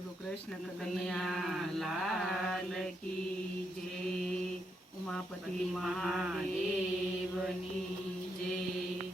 बोलो कृष्ण कन्हैया लाल की जय। उमापति महादेवनी जय।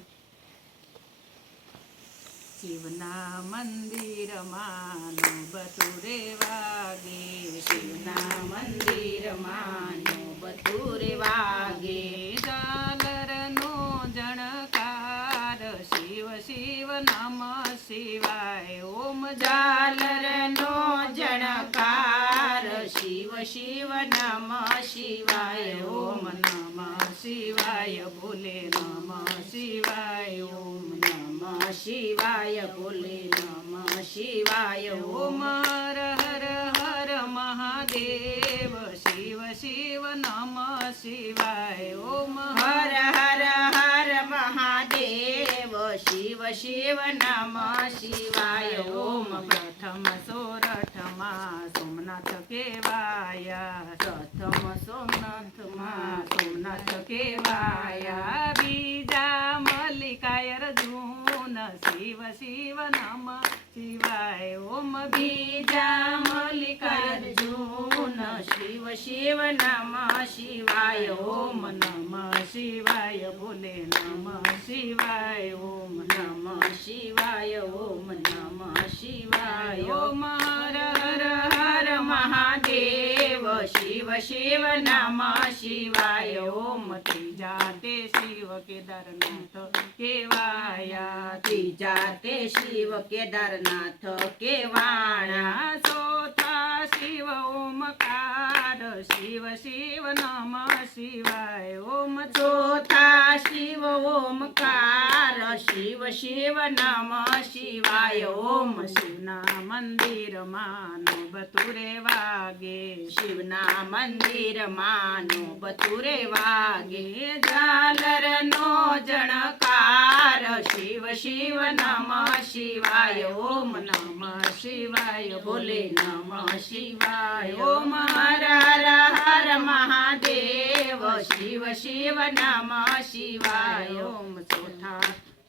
शिवना मंदिर मानो बतुरे वागे, शिवना मंदिर मानो बतुरे वागे। झालरनो जणकार शिव शिव नमः शिवाय ओम। झालरनो जणकार शिव शिव नमः शिवाय ओम नमः शिवाय बोले नमः शिवाय ओम नमः शिवाय बोले नमः शिवाय ओम। हर हर हर महादेव शिव शिव नमः शिवाय ओम। हर हर हर महादेव शिव शिव नमः शिवाय ओम। प्रथम सोरठमा सोमनाथ केवाया, प्रथम सोमनाथ सोमनाथ केवाया। बीजा मल्लिकाय अर्जुन शिव शिव नमः शिवाय ओम। बीजा मल्लिकाय अर्जुन शिव शिव नमः शिवाय ओम नमः शिवाय बोले नमः शिवाय ओम नमः शिवाय ओम नमः शिवाय ओम। हर हर हर महादेव शिव शिव नमः शिवाय ओम। त्रिजा ते शिव केदारनाथ केवाया, त्रिजा ते शिव केदारनाथ केवाणा। चौथा शिव ओमकार शिव शिव नमः शिवाय ओम। चौथा शिव ओमकार शिव शिव नमः शिवाय ओम। शिवना मंदिर मानो बतुरे वागे, शिवना मंदिर मानो बतुरे वागे। झालरनो जणकार शिव शिव नमः शिवाय ओम नमः शिवाय बोले नमः शिवाय ओम। हर हर हर महादेव शिव शिव नमः शिवाय ओम। चौथा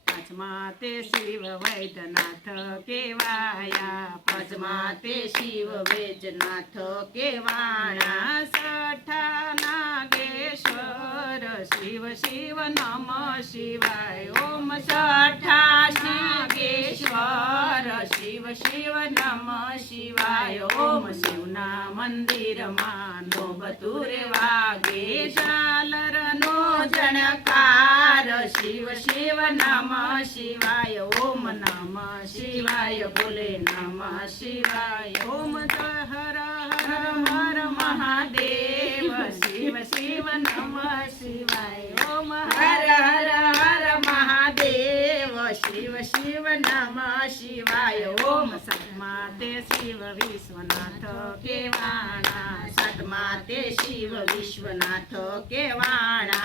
पाचमा ते शिव वैद्यनाथ केवाया, पाचमा ते शिव वैद्यनाथ केवाणा। छठा नागेश्वर शिव शिव नमः शिवाय ओम। छठा नागेश्वर शिव शिव नमः शिवाय ओम। शिवना मंदिर मानो बतुरे वागे, झालरनो जणकार शिव शिव नमः शिवाय ओम नमः शिवाय बोले नमः शिवाय ओम। हर हर हर महादेव शिव शिव नमः शिवाय ओम। हर हर हर महादेव शिव शिव नमः शिवाय ओम। सातमा ते शिव विश्वनाथ केवाणा, सातमा ते शिव विश्वनाथ केवाणा।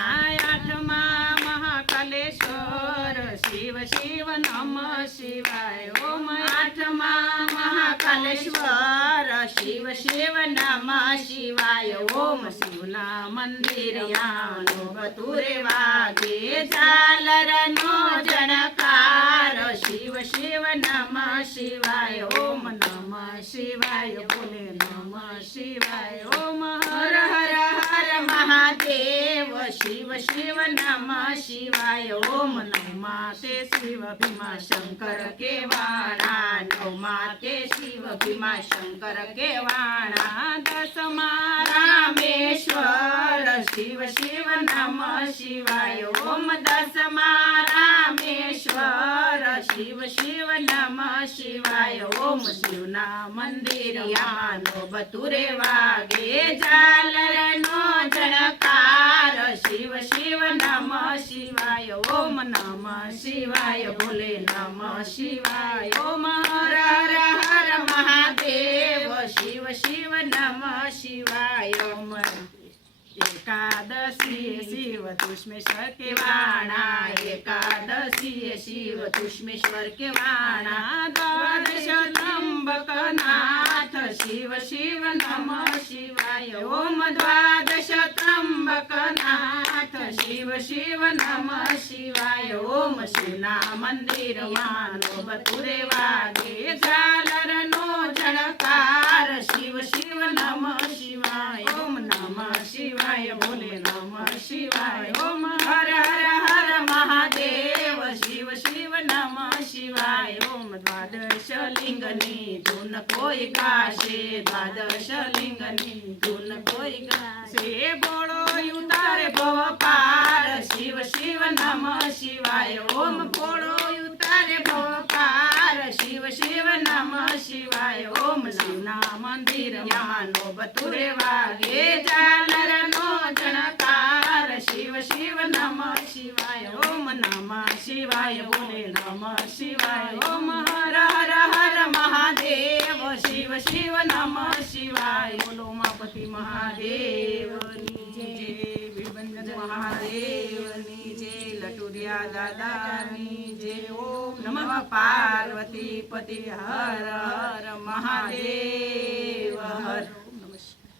आठमा महाकालेश्वर शिव शिव नमः शिवाय ओम। आठमा महाकालेश्वर शिव शिव नमः शिवाय ओम। शिवना मंदिर यानो बतुरे वागे, झालरनो जणकार शिव शिव नमः शिवाय ओम नमः शिवाय बोले नमः शिवाय ओम। हर हर हर महादेव शिव शिव नमः शिवाय ओम। नवमा ते शिव भीमा शंकर केवाणा, नवमा ते शिव भीमा शंकर केवाणा। दसमा रामेश्वर शिव शिव नमः शिवाय ओम। दसमा रामेश्वर शिव शिव नमः शिवाय ओम। शिवना मंदिर यानो बतुरे वागे, झालरनो जणकार शिव शिव नमः शिवाय ओम नमः शिवाय बोले नमः शिवाय ओम। हर हर हर महादेव शिव शिव नमः शिवाय ओम। एकादशी शिव तुष्मेश्वर केवाणा, एकादशी शिव तुष्मेश्वर केवाणा। द्वादश त्र्यंबकनाथ शिव शिव नमः शिवाय ओम। द्वादश त्र्यंबकनाथ शिव शिव नमः शिवाय ओम। शिवना मंदिर मानो बतुरे वागे, झालरनो जणकार દ્વાદશ લિંગની ધૂન કોઈ ગાશે, દ્વાદશ લિંગની ધૂન કોઈ ગાશે. બોળો ઉતારે ભવ પાર, શિવ શિવ નમ શિવાય. ઓમ બોળો ઉતારે ભવ પાર, શિવ શિવ નમ શિવાય. ઓમ શિવના મંદિરમાં નો બતુરે વાગે, ઝાલરનો જણકાર. શિવ શિવ નમ શિવાય. ઓમ નમ શિવાય બોલે નમ શિવાય. ઓમ હર હર હર મહાદેવ, શિવ શિવ નમ શિવાય. બોલો ઉમાપતિ મહાદેવની જય, બિરબંજન મહાદેવની જય, લટુરિયા દાદાની જય. ઓમ નમઃ પાર્વતી પતિ હર હર મહાદેવ.